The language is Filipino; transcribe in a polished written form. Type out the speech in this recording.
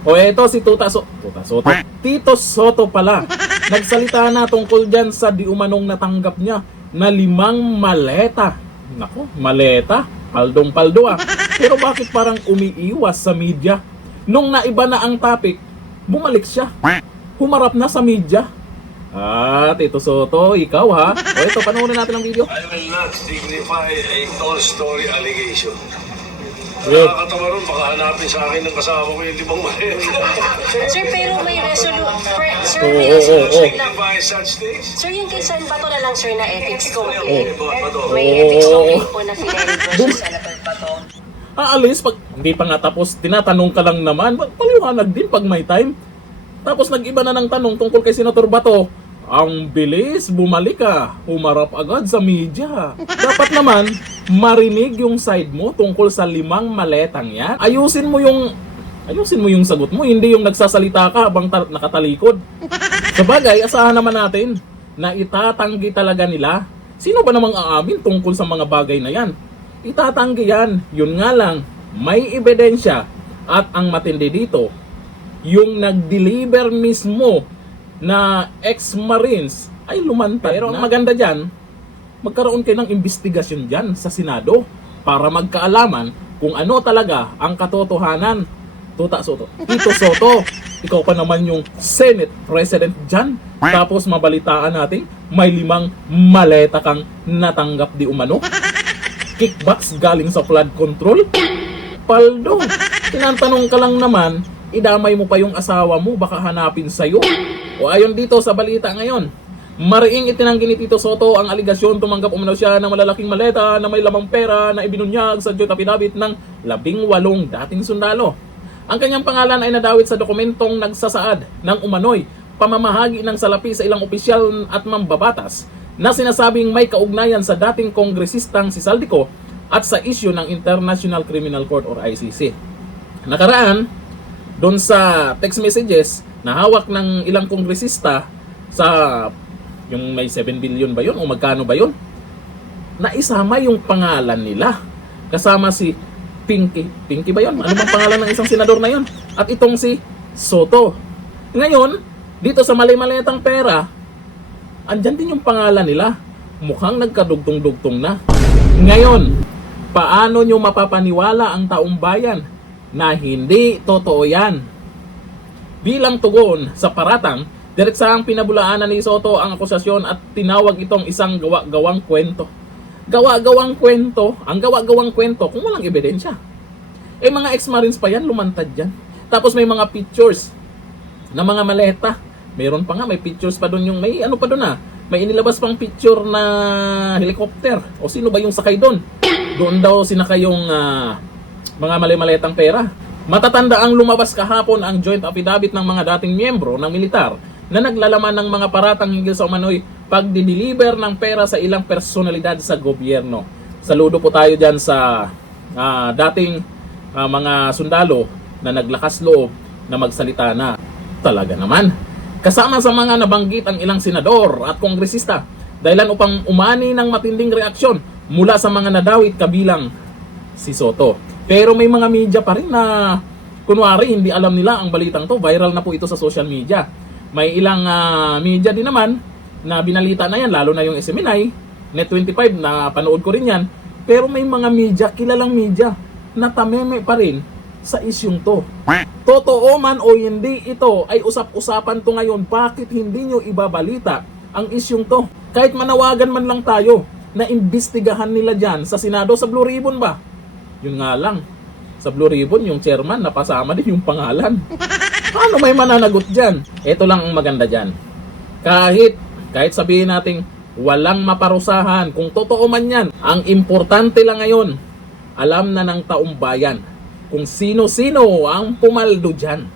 O eto si Tuta Soto. Tito Soto pala. Nagsalita na tungkol dyan sa di umanong natanggap niya na 5 maleta. Nako, maleta? Paldong-paldo ah. Pero bakit parang umiiwas sa media? Nung naiba na ang topic, bumalik siya. Humarap na sa media. Tito Soto, ikaw ha? O ito, panoorin natin ang video. I will not dignify a tall-story allegation. Nakakatawa ron, baka hanapin sa akin ng kasama ko yung 5 maleta. Sir, pero may Sir, Oo, may oo, resolution lang. Dignify such things? Sir, yung kay San Bato na lang, sir, na ethics complaint. Bato. May ethics complaint po na Fidelio versus Senator Bato. Aalis, pag hindi pa nga tapos, tinatanong ka lang naman. Paliwanag din pag may time. Tapos nag-iba na ng tanong tungkol kay Senator Bato. Ang bilis, bumalik ka. Humarap agad sa media. Dapat naman, marinig yung side mo tungkol sa 5 maletang yan. Ayusin mo yung sagot mo, hindi yung nagsasalita ka habang nakatalikod. Sabagay, asahan naman natin na itatanggi talaga nila. Sino ba namang aamin tungkol sa mga bagay na yan? Itatanggi yan. Yun nga lang, may ebidensya. At ang matindi dito, yung nag-deliver mismo na ex-Marines ay lumantad. Pero ang maganda dyan, magkaroon kayo ng investigasyon dyan sa Senado para magkaalaman kung ano talaga ang katotohanan. Tuta Soto. Tito Soto, ikaw pa naman yung Senate President dyan. Tapos mabalitaan natin, may 5 maleta kang natanggap di umano. Kickbacks galing sa flood control. Paldo, tinatanong ka lang naman, idamay mo pa yung asawa mo, baka hanapin sa'yo. O ayon dito sa balita ngayon, mariing itinanggi ni Tito Soto ang aligasyon tumanggap umano siya ng malalaking maleta na may lamang pera na ibinunyag sa joint affidavit ng 18 dating sundalo. Ang kanyang pangalan ay nadawit sa dokumentong nagsasaad ng umano'y pamamahagi ng salapi sa ilang opisyal at mambabatas na sinasabing may kaugnayan sa dating kongresistang si Saldico at sa issue ng International Criminal Court or ICC. Nakaraan, doon sa text messages na hawak ng ilang kongresista sa yung may 7 billion ba yun o magkano ba yun, naisama yung pangalan nila kasama si Pinky ba yun? Ano bang pangalan ng isang senador na yun? At itong si Soto. Ngayon, dito sa mali-maletang pera, andyan din yung pangalan nila. Mukhang nagkadugtong-dugtong na. Ngayon, paano nyo mapapaniwala ang taong bayan na hindi totoo yan? Bilang tugon sa paratang, diretsahang pinabulaanan ni Soto ang akusasyon at tinawag itong isang gawa-gawang kwento. Gawa-gawang kwento, ang gawa-gawang kwento kung walang ebidensya. Mga ex-Marines pa yan, lumantad dyan. Tapos may mga pictures na mga maleta. Mayroon pa nga, may pictures pa doon yung, may ano pa doon may inilabas pang picture na helicopter. O sino ba yung sakay doon? Doon daw sinakay yung mga mali-maletang pera. Matatanda ang lumabas kahapon ang joint affidavit ng mga dating miyembro ng militar na naglalaman ng mga paratang hinggil sa umano'y pagdi-deliver ng pera sa ilang personalidad sa gobyerno. Saludo po tayo dyan sa dating mga sundalo na naglakas loob na magsalita na. Talaga naman. Kasama sa mga nabanggit ang ilang senador at kongresista dahilan upang umani ng matinding reaksyon mula sa mga nadawit kabilang si Soto. Pero may mga media pa rin na kunwari hindi alam nila ang balitang to. Viral na po ito sa social media. May ilang media din naman na binalita na yan, lalo na yung SMNI, Net25, na panood ko rin yan. Pero may mga media, kilalang media, na tameme pa rin sa isyong to. Totoo man o hindi, ito ay usap-usapan to ngayon. Bakit hindi nyo ibabalita ang isyong to? Kahit manawagan man lang tayo na imbestigahan nila dyan sa Senado, sa Blue Ribbon ba? Yun nga lang, sa Blue Ribbon, yung chairman, napasama din yung pangalan. Paano may mananagot dyan? Ito lang ang maganda dyan. Kahit sabihin natin walang maparusahan, kung totoo man yan, ang importante lang ngayon, alam na ng taong bayan kung sino-sino ang pumaldo dyan.